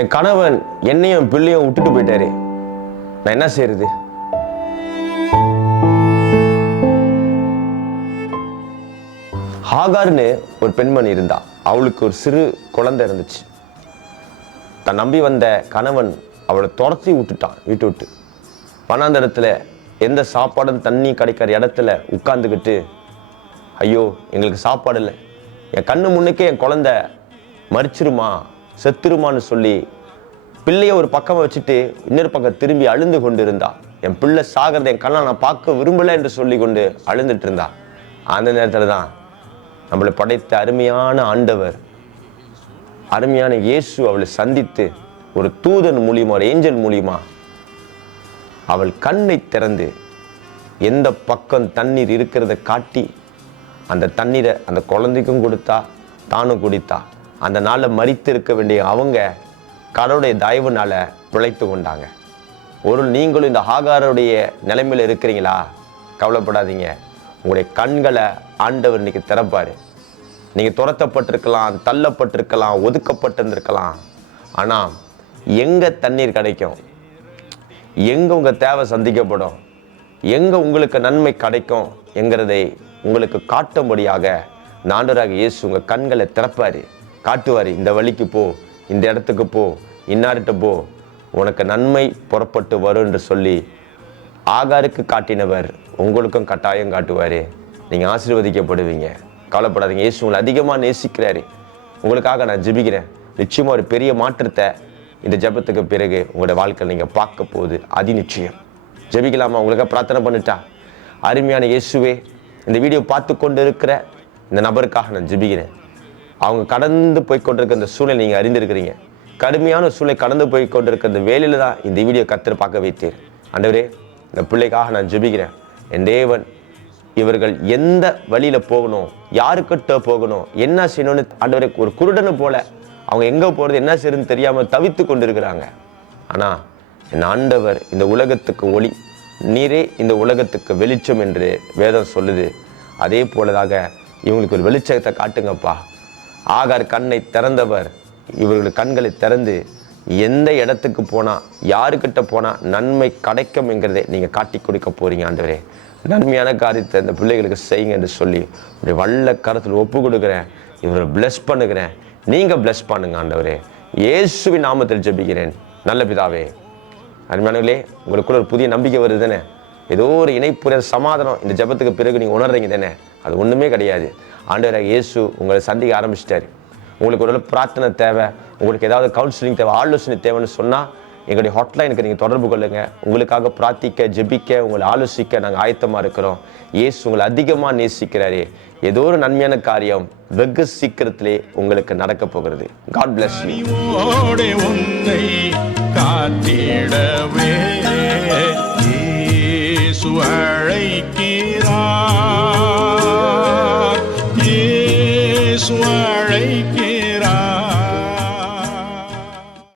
என் கணவன் என்னையும் பிள்ளையும் விட்டுட்டு போயிட்டாரு. நான் என்ன செய்யறது ஹாகார்னு ஒரு பெண்மணி இருந்தா. அவளுக்கு ஒரு சிறு குழந்தை இருந்துச்சு. தன் நம்பி வந்த கணவன் அவளை துரத்தி விட்டுட்டான் வீட்டு விட்டு. வனாந்த இடத்துல எந்த சாப்பாடும் தண்ணி கிடைக்கிற இடத்துல உட்காந்துக்கிட்டு ஐயோ எங்களுக்கு சாப்பாடு இல்லை. என் கண்ணு முன்னுக்கே என் குழந்தை மறிச்சிருமா செத்துருமான்னு சொல்லி பிள்ளைய ஒரு பக்கம் வச்சுட்டு இன்னொரு பக்கம் திரும்பி அழுந்து கொண்டு இருந்தா என் பிள்ளை சாகிறத என் கண்ணை நான் பார்க்க விரும்பலை என்று சொல்லி கொண்டு அழுந்துட்டு இருந்தா. அந்த நேரத்தில் தான் நம்மளை படைத்த அருமையான ஆண்டவர் அருமையான இயேசு அவளை சந்தித்து ஒரு தூதன் மூலியமா ஒரு ஏஞ்சல் மூலியமா அவள் கண்ணை திறந்து எந்த பக்கம் தண்ணீர் இருக்கிறத காட்டி அந்த தண்ணீரை அந்த குழந்தைக்கும் கொடுத்தா தானும் குடித்தா அந்த நாளில் மறித்து இருக்க வேண்டிய அவங்க கடவுளுடைய தயவுனால பிழைத்து கொண்டாங்க. ஒரு நீங்களும் இந்த ஆகாருடைய நிலைமையில் இருக்கிறீங்களா? கவலைப்படாதீங்க. உங்களுடைய கண்களை ஆண்டவர் இன்னைக்கு திறப்பார். நீங்கள் துரத்தப்பட்டிருக்கலாம் தள்ளப்பட்டிருக்கலாம் ஒதுக்கப்பட்டிருந்திருக்கலாம். ஆனால் எங்கே தண்ணீர் கிடைக்கும்? எங்கே உங்கள் தேவை சந்திக்கப்படும்? எங்கே உங்களுக்கு நன்மை கிடைக்கும்? என்கிறதை உங்களுக்கு காட்டும்படியாக நாண்டராக இயேசு உங்கள் கண்களை திறப்பார். காட்டுவார் இந்த வழிக்கு போ இந்த இடத்துக்கு போ இன்னார்கிட்ட போ. உனக்கு நன்மை புறப்பட்டு வரும் என்று சொல்லி ஆகாருக்கு காட்டினவர் உங்களுக்கும் கட்டாயம் காட்டுவார். நீங்கள் ஆசீர்வதிக்கப்படுவீங்க. கவலைப்படாதீங்க. இயேசு உங்களை அதிகமாக நேசிக்கிறாரு. உங்களுக்காக நான் ஜெபிக்கிறேன். நிச்சயமாக ஒரு பெரிய மாற்றத்தை இந்த ஜெபத்துக்கு பிறகு உங்களோட வாழ்க்கையில் நீங்கள் பார்க்க போகுது. அதி நிச்சயம் ஜெபிக்கலாமா? உங்களுக்காக பிரார்த்தனை பண்ணிட்டா? அருமையான இயேசுவே இந்த வீடியோ பார்த்து கொண்டு இருக்கிற இந்த நபருக்காக நான் ஜெபிக்கிறேன். அவங்க கடந்து போய் கொண்டிருக்க இந்த சூழ்நிலை நீங்கள் அறிந்திருக்கிறீங்க. கடுமையான சூழ்நிலை கடந்து போய் கொண்டிருக்க இந்த வேலையில் தான் இந்த வீடியோ கத்தர் பார்க்க வைத்தீர். ஆண்டவரே இந்த பிள்ளைக்காக நான் ஜெபிக்கிறேன். என் தேவன் இவர்கள் எந்த வழியில் போகணும் யாருக்கிட்ட போகணும் என்ன செய்யணும்னு அண்டவரே ஒரு குருடனை போல அவங்க எங்கே போகிறது என்ன செய்யறதுன்னு தெரியாமல் தவித்து கொண்டிருக்கிறாங்க. ஆனால் என் ஆண்டவர் இந்த உலகத்துக்கு ஒளி நீரே இந்த உலகத்துக்கு வெளிச்சம் என்று வேதம் சொல்லுது. அதே போலதாக இவங்களுக்கு ஒரு வெளிச்சத்தை காட்டுங்கப்பா. ஆகார் கண்ணை திறந்தவர். இவர்கள் கண்களை திறந்து எந்த இடத்துக்கு போனால் யாருக்கிட்ட போனால் நன்மை கிடைக்கும் என்கிறதை நீங்க காட்டி கொடுக்க போறீங்க ஆண்டவரே. நன்மையான காரியத்தை இந்த பிள்ளைகளுக்கு செய்யுங்க என்று சொல்லி உடைய வல்ல கருத்தில் ஒப்பு கொடுக்குறேன். இவரை பிளஸ் பண்ணுகிறேன். நீங்க பிளஸ் பண்ணுங்க ஆண்டவரே. இயேசுவின் நாமத்தில் ஜெபிக்கிறேன். நல்ல பிதாவே அருமையானவர்களே உங்களுக்குள்ள ஒரு புதிய நம்பிக்கை வருது தானே? ஏதோ ஒரு இணைப்புற சமாதானம் இந்த ஜெபத்துக்கு பிறகு நீங்கள் உணர்றீங்க தானே? அது ஒன்றுமே கிடையாது. ஆண்டவராக இயேசு உங்களை சந்திக்க ஆரம்பிச்சிட்டாரு. உங்களுக்கு ஒரு பிரார்த்தனை தேவை உங்களுக்கு ஏதாவது கவுன்சிலிங் தேவை ஆலோசனை தேவைன்னு சொன்னால் எங்களுடைய ஹாட்லைனுக்கு நீங்கள் தொடர்பு கொள்ளுங்கள் உங்களுக்காக பிரார்த்திக்க ஜெபிக்க உங்களை ஆலோசிக்க நாங்கள் ஆயத்தமாக இருக்கிறோம். இயேசு உங்களை அதிகமாக நேசிக்கிறாரே. ஏதோ ஒரு நன்மையான காரியம் வெகு சீக்கிரத்திலே உங்களுக்கு நடக்க போகிறது. காட் பிளஸ் உன்னை காத்திடவே அழைக்கிறார். swear.